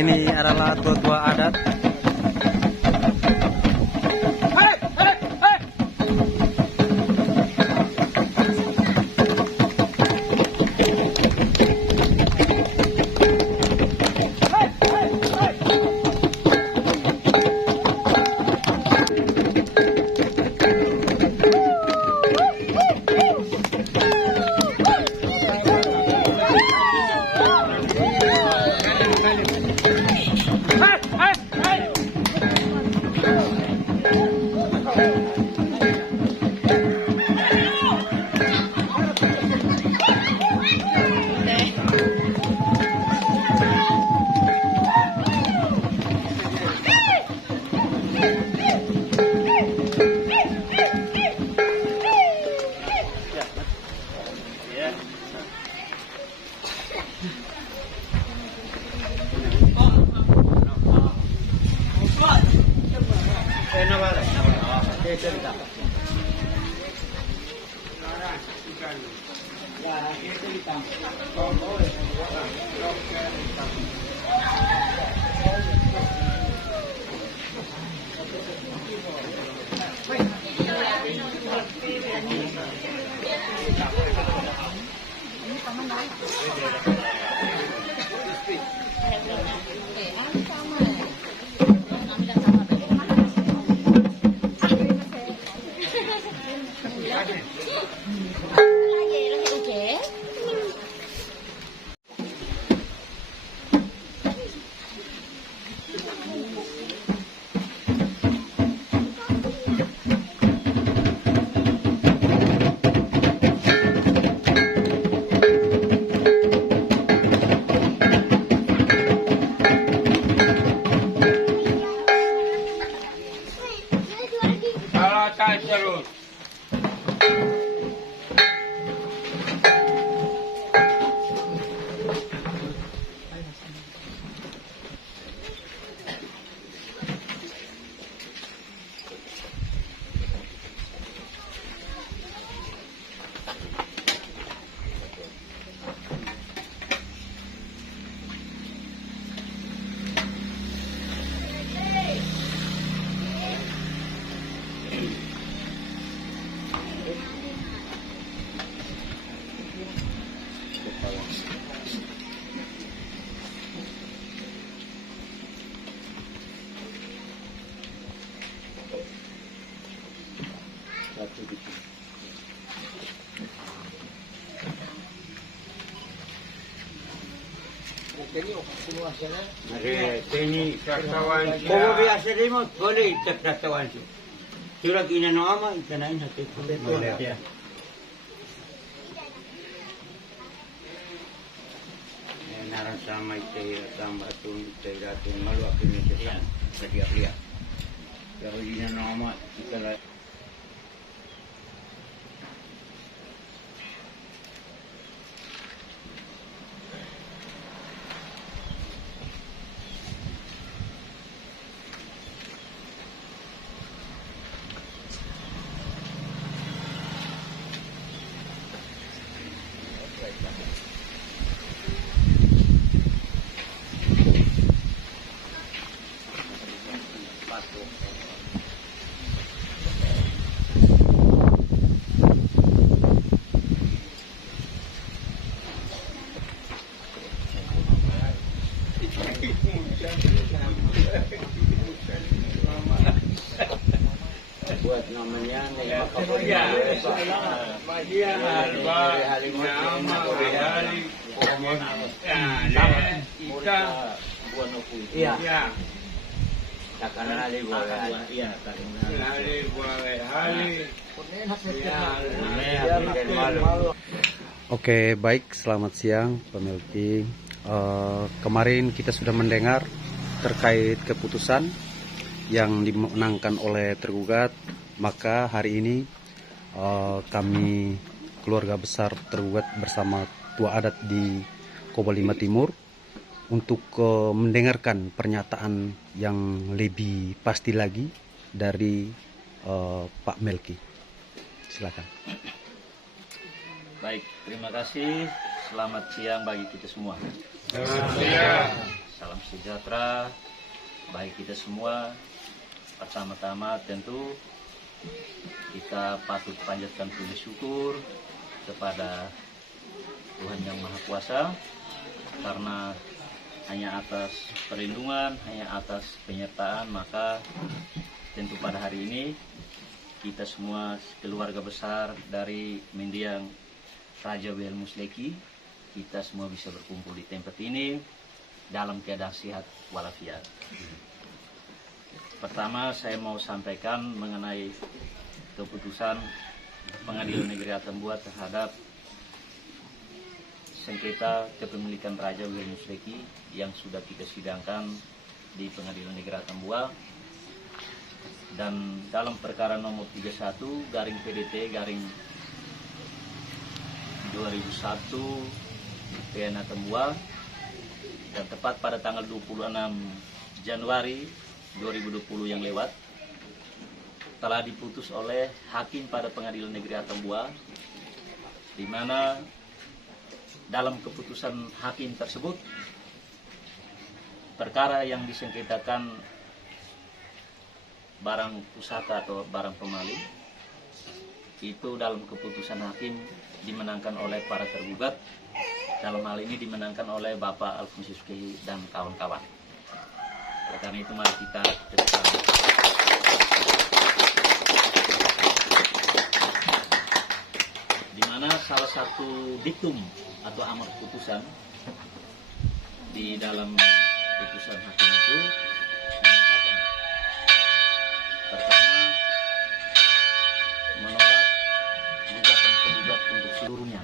Ini adalah tua-tua adat. Ini kawan siya. Biasa remote boleh cek kawan siya. Surat ina nama ikanain hati. Boleh. Naran sama itu tambah tu itu malu aku ni sekian sedia. Kalau ina nama kita buat namanya Oke, baik, selamat siang Pemelki. Kemarin kita sudah mendengar terkait keputusan yang dimenangkan oleh tergugat. Maka hari ini kami keluarga besar tergugat bersama tua adat di Koba Lima Timur untuk mendengarkan pernyataan yang lebih pasti lagi dari Pak Melki. Silakan. Baik, terima kasih. Selamat siang bagi kita semua. Selamat siang. Salam sejahtera bagi kita semua. Pertama-tama tentu kita patut panjatkan puji syukur kepada Tuhan Yang Maha Kuasa, karena hanya atas perlindungan, hanya atas penyertaan, maka tentu pada hari ini kita semua keluarga besar dari Mendiang Raja W.L. Musleki, kita semua bisa berkumpul di tempat ini dalam keadaan sehat walafiat. Pertama, saya mau sampaikan mengenai keputusan Pengadilan Negeri Atambua terhadap sengketa kepemilikan Raja W.L. Musleki yang sudah kita sidangkan di Pengadilan Negeri Atambua. Dan dalam perkara nomor 31 garing PDT garing 2001 PN Atambua, dan tepat pada tanggal 26 Januari 2020 yang lewat, telah diputus oleh hakim pada Pengadilan Negeri Atambua, di mana dalam keputusan hakim tersebut perkara yang disengketakan barang pusaka atau barang pemaling itu dalam keputusan hakim dimenangkan oleh para tergugat. Dalam hal ini dimenangkan oleh Bapak Alfonsus Kehi dan kawan-kawan. Oleh karena itu mari kita tetap di mana salah satu diktum atau amar putusan di dalam putusan hakim itu menyatakan, pertama, menolak gugatan penggugat untuk seluruhnya.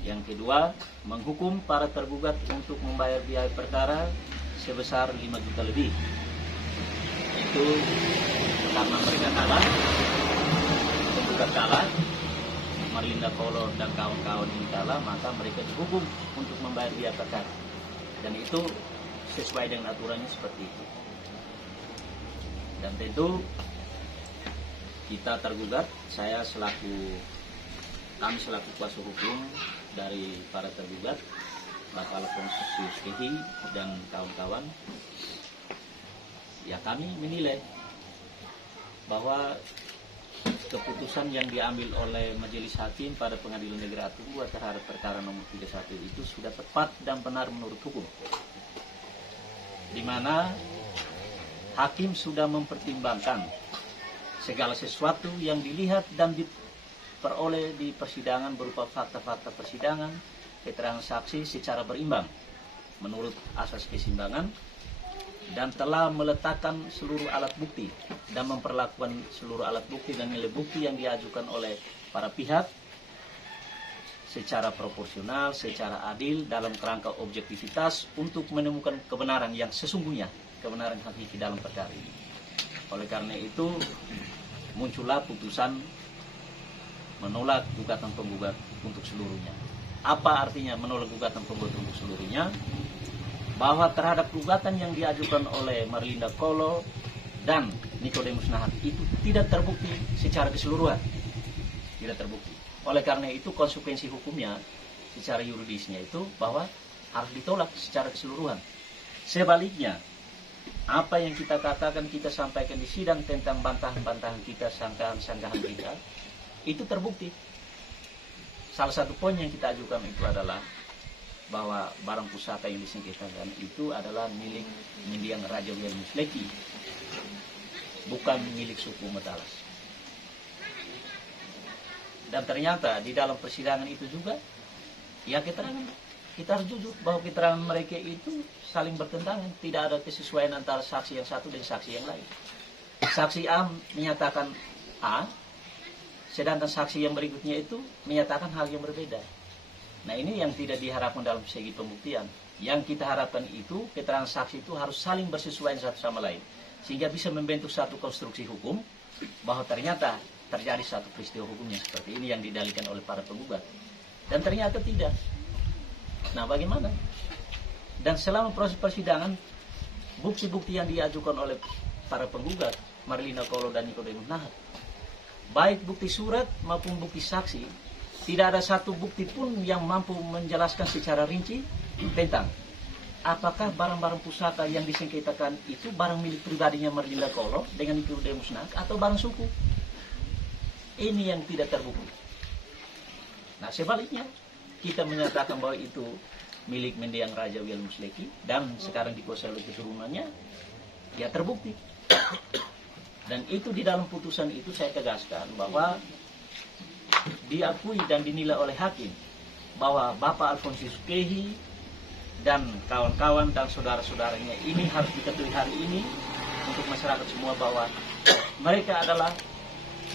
Yang kedua, menghukum para tergugat untuk membayar biaya perkara sebesar 5 juta lebih. Itu karena mereka kalah, tergugat kalah, Marlinda Kolo dan kawan-kawan ini kalah, maka mereka dihukum untuk membayar biaya perkara. Dan itu sesuai dengan aturannya seperti itu. Dan tentu kita tergugat, kami selaku kuasa hukum dari para tergugat, Bapak Alfonsus Kehi dan kawan-kawan, ya kami menilai bahwa keputusan yang diambil oleh Majelis Hakim pada Pengadilan Negeri Atambua terhadap perkara nomor 31 itu sudah tepat dan benar menurut hukum, di mana hakim sudah mempertimbangkan segala sesuatu yang dilihat dan diperoleh di persidangan berupa fakta-fakta persidangan, keterangan saksi secara berimbang menurut asas keseimbangan, dan telah meletakkan seluruh alat bukti dan memperlakukan seluruh alat bukti dan nilai bukti yang diajukan oleh para pihak secara proporsional, secara adil, dalam kerangka objektivitas untuk menemukan kebenaran yang sesungguhnya, kebenaran hakiki dalam perkara ini. Oleh karena itu muncullah putusan menolak gugatan penggugat untuk seluruhnya. Apa artinya menolak gugatan penggugat untuk seluruhnya? Bahwa terhadap gugatan yang diajukan oleh Marlinda Kolo dan Nikodemus Nahat itu tidak terbukti secara keseluruhan. Tidak terbukti. Oleh karena itu konsekuensi hukumnya secara yuridisnya itu bahwa harus ditolak secara keseluruhan. Sebaliknya, apa yang kita katakan, kita sampaikan di sidang tentang bantahan-bantahan kita, sanggahan-sanggahan kita, itu terbukti. Salah satu poin yang kita ajukan itu adalah bahwa barang pusaka yang disengketakan itu adalah milik Mendiang Raja W.L. Musleki, bukan milik suku Matalas. Dan ternyata di dalam persidangan itu juga, ya kita harus jujur bahwa keterangan mereka itu saling bertentangan, tidak ada kesesuaian antara saksi yang satu dan saksi yang lain. Saksi A menyatakan A, sedangkan saksi yang berikutnya itu menyatakan hal yang berbeda. Nah, ini yang tidak diharapkan dalam segi pembuktian. Yang kita harapkan itu keterangan saksi itu harus saling bersesuaian satu sama lain, sehingga bisa membentuk satu konstruksi hukum bahwa ternyata terjadi satu peristiwa hukumnya seperti ini yang didalilkan oleh para penggugat. Dan ternyata tidak. Nah, bagaimana? Dan selama proses persidangan, bukti-bukti yang diajukan oleh para penggugat, Marlinda Kolo dan Nikodemus Nahat, baik bukti surat maupun bukti saksi, tidak ada satu bukti pun yang mampu menjelaskan secara rinci tentang apakah barang-barang pusaka yang disengketakan itu barang milik pribadinya Marlinda Kolo dengan Niko Demusnak atau barang suku. Ini yang tidak terbukti. Nah, sebaliknya kita menyatakan bahwa itu milik mendiang Raja Wiel Musleki dan sekarang dikuasai oleh keturunannya, ya terbukti. Dan itu di dalam putusan itu saya tegaskan bahwa diakui dan dinilai oleh hakim bahwa Bapak Alfonsius Kehi dan kawan-kawan dan saudara-saudaranya ini harus diketahui hari ini untuk masyarakat semua bahwa mereka adalah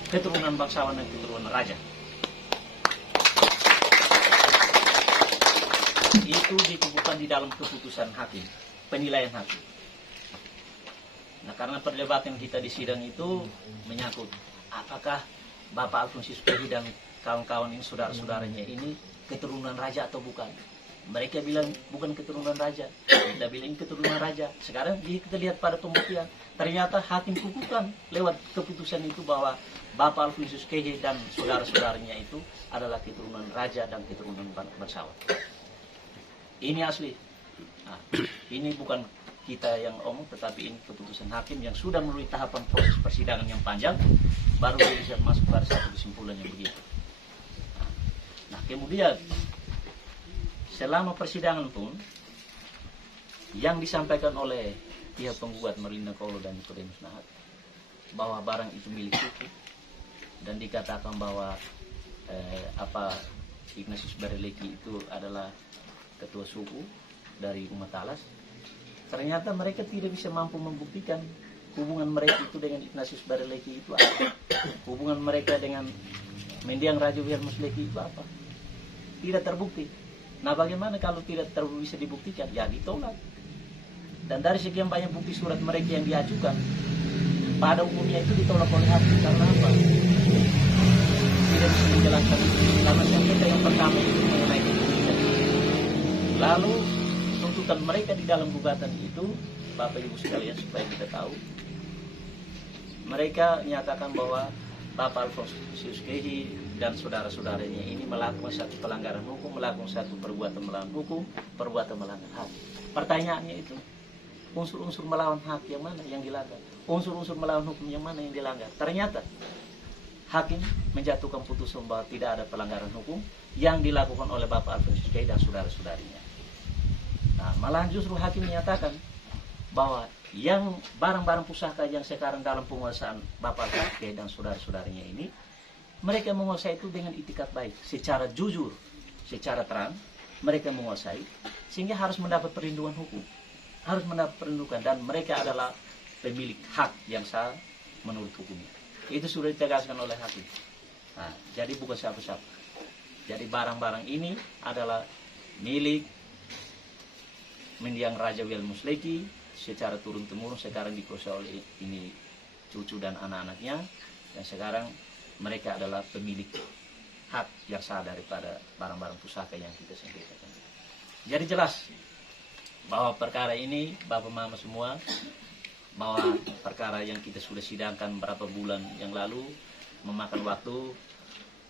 keturunan bangsawan dan keturunan raja. Itu dikukuhkan di dalam keputusan hakim, penilaian hakim. Nah, karena perdebatan kita di sidang itu menyangkut apakah Bapak Alfonsius Kehi dan kawan-kawan ini, saudara-saudaranya ini keturunan raja atau bukan. Mereka bilang bukan keturunan raja, kita bilang keturunan raja. Sekarang kita lihat pada pembuktian, ternyata hakim kukuhkan lewat keputusan itu bahwa Bapak Alfonsius Kehi dan saudara-saudaranya itu adalah keturunan raja dan keturunan bangsawan. Ini asli. Nah, ini bukan kita yang omong, tetapi ini keputusan hakim yang sudah melalui tahapan proses persidangan yang panjang, baru bisa masuk pada satu kesimpulan yang begitu. Nah, kemudian selama persidangan pun yang disampaikan oleh pihak penggugat Marlinda Kolo dan Niko Demusnak bahwa barang itu milik suku dan dikatakan bahwa Ignatius Bareleki itu adalah ketua suku dari umat Talas. Ternyata mereka tidak bisa mampu membuktikan hubungan mereka itu dengan Ignatius Bareleki itu apa, hubungan mereka dengan mendiang Raja Wiel Musleki itu apa, tidak terbukti. Nah, bagaimana kalau tidak bisa dibuktikan? Ya ditolak. Dan dari sekian banyak bukti surat mereka yang diajukan, pada umumnya itu ditolak oleh hakim karena apa? Tidak bisa menjelaskan itu. Karena yang pertama itu mengenai keputusan. Lalu tuntutan mereka di dalam gugatan itu, Bapak Ibu sekalian supaya kita tahu, mereka menyatakan bahwa Bapak Alfonsius Kehi dan saudara-saudaranya ini melakukan satu pelanggaran hukum, melakukan satu perbuatan melawan hukum, perbuatan melanggar hak. Pertanyaannya itu, unsur-unsur melawan hak yang mana yang dilanggar? Unsur-unsur melawan hukum yang mana yang dilanggar? Ternyata hakim menjatuhkan putusan bahwa tidak ada pelanggaran hukum yang dilakukan oleh Bapak Alfonsius Kehi dan saudara-saudarinya. Nah, malahan justru hakim menyatakan bahwa yang barang-barang pusaka yang sekarang dalam penguasaan Bapak Alfonsius Kehi dan saudara-saudaranya ini, mereka menguasai itu dengan itikat baik, secara jujur, secara terang, mereka menguasai, sehingga harus mendapat perlindungan hukum, harus mendapat perlindungan, dan mereka adalah pemilik hak yang sah menurut hukumnya. Itu sudah ditegaskan oleh hakim. Nah, jadi bukan siapa-siapa. Jadi barang-barang ini adalah milik mendiang Raja Wiel Musleki secara turun-temurun, sekarang dikuasai oleh ini cucu dan anak-anaknya, dan sekarang mereka adalah pemilik hak yang sah daripada barang-barang pusaka yang kita sengketakan. Jadi jelas bahwa perkara ini, Bapak Mama semua, bahwa perkara yang kita sudah sidangkan berapa bulan yang lalu memakan waktu,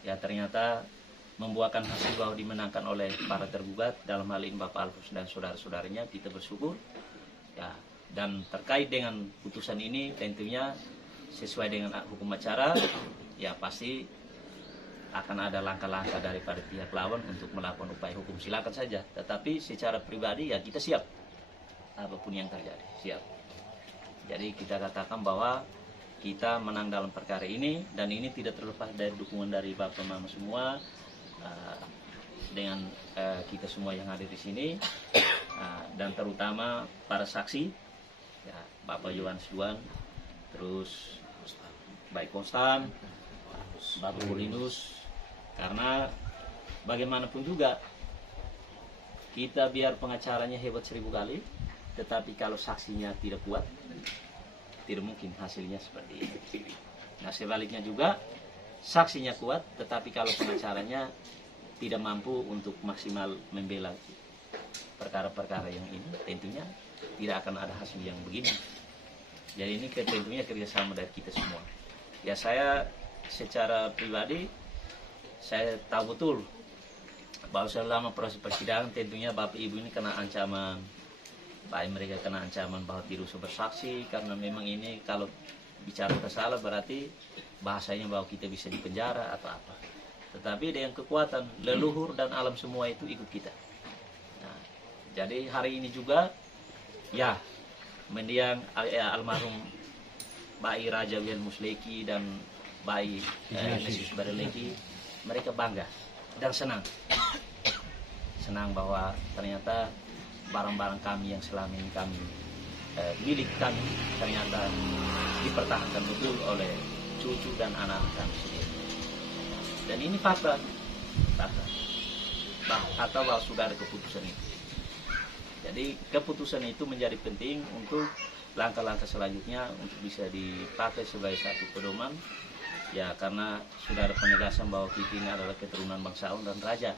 ya ternyata membuahkan hasil bahwa dimenangkan oleh para tergugat, dalam hal ini Bapak Alfonsius dan saudara-saudaranya. Kita bersyukur ya, dan terkait dengan putusan ini tentunya sesuai dengan hukum acara, ya pasti akan ada langkah-langkah daripada pihak lawan untuk melakukan upaya hukum. Silakan saja, tetapi secara pribadi ya kita siap apapun yang terjadi, siap. Jadi kita katakan bahwa kita menang dalam perkara ini, dan ini tidak terlepas dari dukungan dari Bapak Mama semua, dengan kita semua yang hadir di sini, dan terutama para saksi, ya, Bapak Yohanes Duan, terus Baik Konstan, Bapak Polinus, karena bagaimanapun juga kita biar pengacaranya hebat 1000 kali, tetapi kalau saksinya tidak kuat, tidak mungkin hasilnya seperti ini. Nah, sebaliknya juga saksinya kuat, tetapi kalau pengacaranya tidak mampu untuk maksimal membela perkara-perkara yang ini, tentunya tidak akan ada hasil yang begini. Jadi ini tentunya kerjasama dari kita semua. Ya, saya secara pribadi saya tahu betul bahwa selama proses persidangan tentunya Bapak Ibu ini kena ancaman, baik mereka kena ancaman bahwa tidak usah bersaksi karena memang ini kalau bicara salah berarti bahasanya bahwa kita bisa dipenjara atau apa. Tetapi dengan kekuatan leluhur dan alam semua itu ikut kita. Nah, jadi hari ini juga ya mendiang almarhum Bayi Raja Wil Musleki dan Bayi Ignatius Bareleki, mereka bangga dan senang bahwa ternyata barang-barang kami yang selama ini kami milik kami ternyata dipertahankan betul oleh cucu dan anak-anak kami sendiri. Dan ini fakta atau bahwa sudah ada keputusan itu. Jadi keputusan itu menjadi penting untuk langkah-langkah selanjutnya untuk bisa dipakai sebagai satu pedoman. Ya, karena sudah ada penegasan bahwa kita ini adalah keturunan bangsawan dan raja.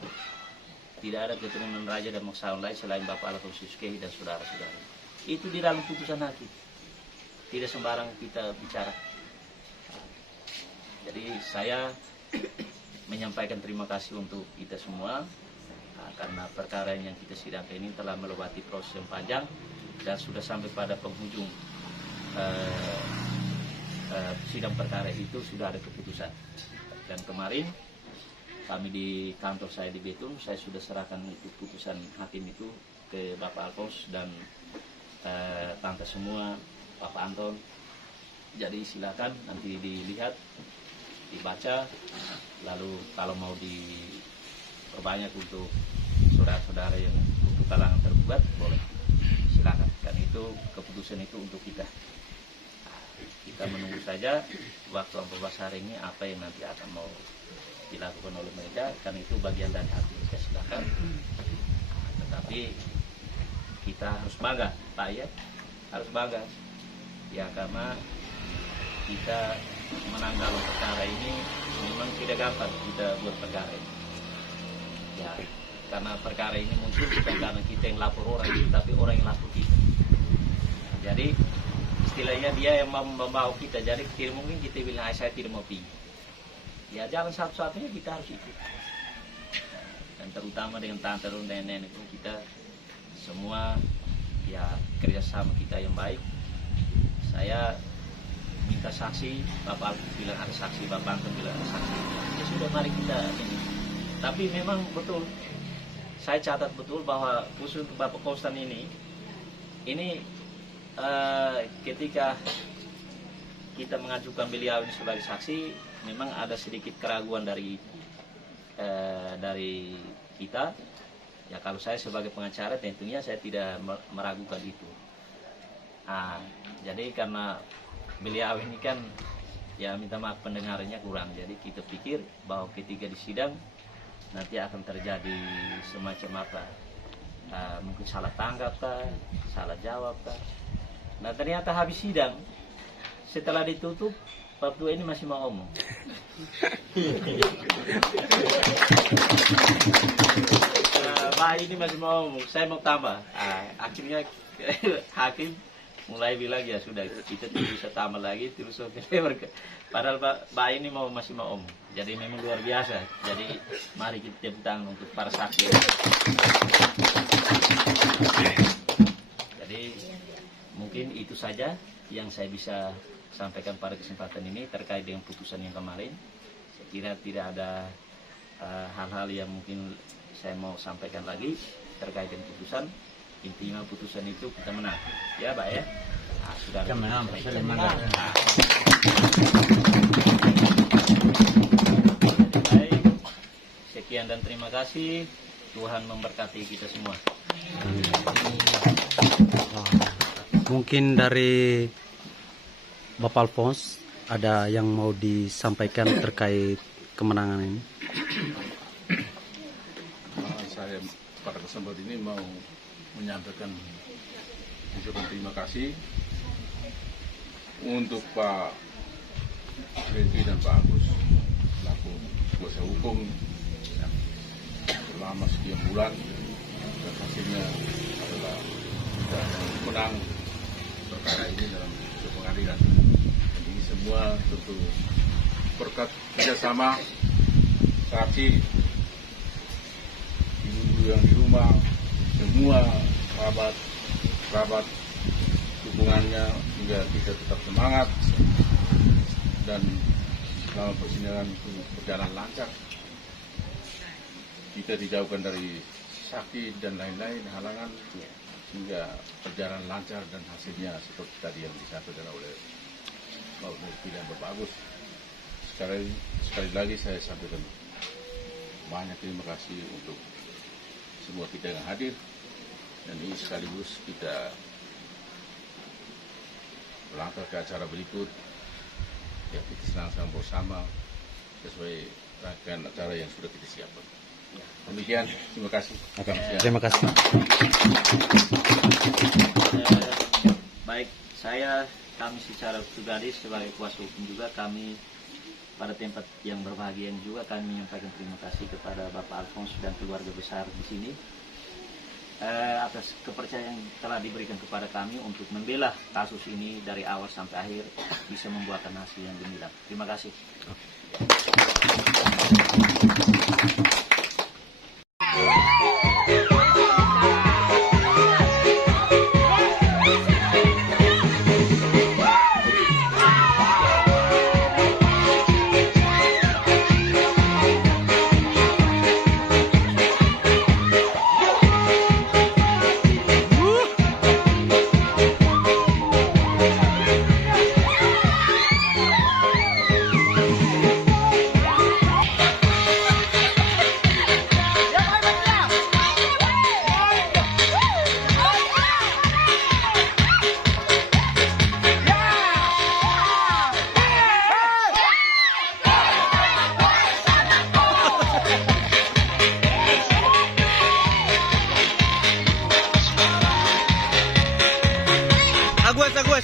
Tidak ada keturunan raja dan bangsawan lain selain Bapak Alfonso Suskehi dan saudara-saudara. Itu di dalam putusan hakim. Tidak sembarang kita bicara. Jadi saya menyampaikan terima kasih untuk kita semua karena perkara yang kita sidangkan ini telah melewati proses yang panjang dan sudah sampai pada penghujung sidang perkara itu sudah ada keputusan. Dan kemarin kami di kantor saya di Betung, saya sudah serahkan itu putusan hakim itu ke Bapak Alfons dan tante semua, Bapak Anton. Jadi silakan nanti dilihat, dibaca, lalu kalau mau diperbanyak untuk saudara-saudara yang untuk kalangan tergugat boleh, silakan. Dan itu keputusan itu untuk kita. Kita menunggu saja waktu 14 hari ini apa yang nanti akan mau dilakukan oleh mereka, karena itu bagian dari hak kita, silakan. Tetapi kita harus bangga, Pak ya, harus bangga ya, karena kita menang dalam perkara ini memang tidak gampang kita buat perkara ini ya, karena perkara ini muncul bukan karena kita yang lapor orang, tapi orang yang lapor kita. Jadi istilahnya dia yang membawa kita, jadi tidak mungkin kita bilang saya tidak mau pergi ya, jalan satu-satunya kita harus ikut. Dan terutama dengan tante dan nenek itu kita semua ya kerjasama kita yang baik. Saya minta saksi, Bapak bilang ada saksi, Bapak Anton bilang ada saksi, ya sudah mari kita ini. Tapi memang betul, saya catat betul bahwa khusus untuk Bapak Konstan ini ketika kita mengajukan beliau ini sebagai saksi, memang ada sedikit keraguan dari kita. Ya kalau saya sebagai pengacara tentunya saya tidak meragukan itu. Jadi karena beliau ini kan ya minta maaf pendengarannya kurang, jadi kita pikir bahwa ketika di sidang nanti akan terjadi semacam apa, mungkin salah tanggap kah, salah jawab kah. Nah ternyata habis sidang setelah ditutup Pak Tua ini masih mau ngomong. Pak ini masih mau ngomong, saya mau tambah. Akhirnya hakim mulai bilang ya sudah kita tidak bisa tambah lagi terus. Padahal Pak ini masih mau ngomong. Jadi memang luar biasa. Jadi mari kita tepuk tangan untuk para saksi. Jadi mungkin itu saja yang saya bisa sampaikan pada kesempatan ini terkait dengan putusan yang kemarin. Saya kira tidak ada hal-hal yang mungkin saya mau sampaikan lagi terkait dengan putusan. Intinya putusan itu kita menang, ya Pak ya. Sudah kita menang. Baik, sekian dan terima kasih. Tuhan memberkati kita semua. Mungkin dari Bapak Alfons ada yang mau disampaikan terkait kemenangan ini? Saya pada kesempatan ini mau menyampaikan ucapan terima kasih untuk Pak Refy dan Pak Agus selaku kuasa hukum yang selama sekian bulan dan hasilnya adalah kita menang perkara ini dalam pengadilan. Dan ini semua tentu berkat kerjasama saksi, ibu-ibu yang di rumah, semua kerabat dukungannya hingga kita tetap semangat dan selama persidangan itu berjalan lancar. Kita dijauhkan dari sakit dan lain-lain halangan sehingga berjalan lancar dan hasilnya seperti tadi yang disampaikan oleh Pak Mufti dan Bapak Agus. Sekali lagi saya sampaikan banyak terima kasih untuk semua kita yang hadir, dan ini sekaligus kita melangkah ke acara berikut yang kita senang-senang bersama sesuai rangkaian acara yang sudah kita siapkan. Demikian, terima kasih. Terima kasih. Baik, kami secara pribadi sebagai kuasa hukum juga, kami pada tempat yang berbahagia juga kami menyampaikan terima kasih kepada Bapak Alphonse dan keluarga besar di sini atas kepercayaan yang telah diberikan kepada kami untuk membela kasus ini dari awal sampai akhir bisa membuahkan hasil yang gemilang. Terima kasih.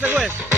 Aguas.